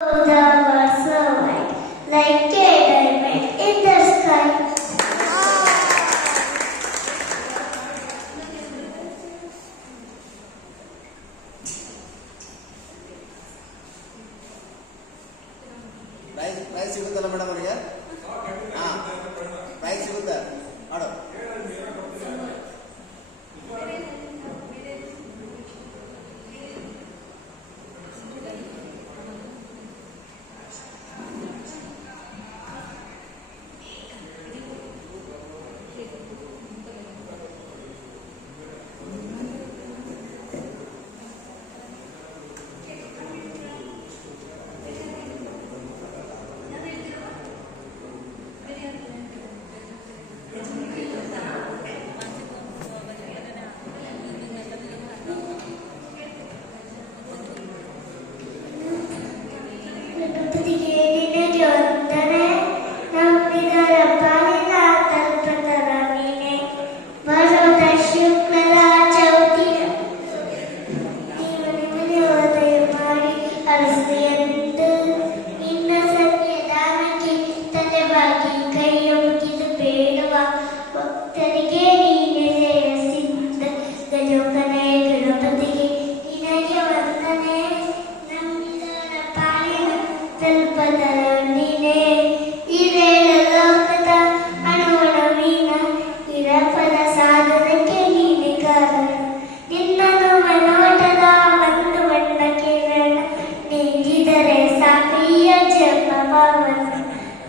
The so white, like a diamond in the sky. Prize ಸಿಗುತ್ತಲ್ಲ madam ಅವರಿಗೆ? Prize ಸಿಗುತ್ತೆ ಮಾಡು.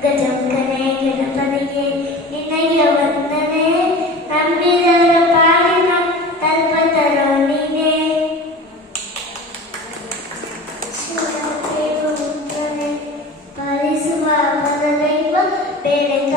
ಗಜಂಕನೆ ಗಣಪತಿಗೆ ನಿನಗೆ ವಂದನೆ, ನಂಬಿದರ ಪಾಲಿನ ತಲ್ಪತರೋ ನೀನೆ. ಶಿವನೇ ಪಾಲಿಸುವ ಪರದೈವ ಬೆಳಕ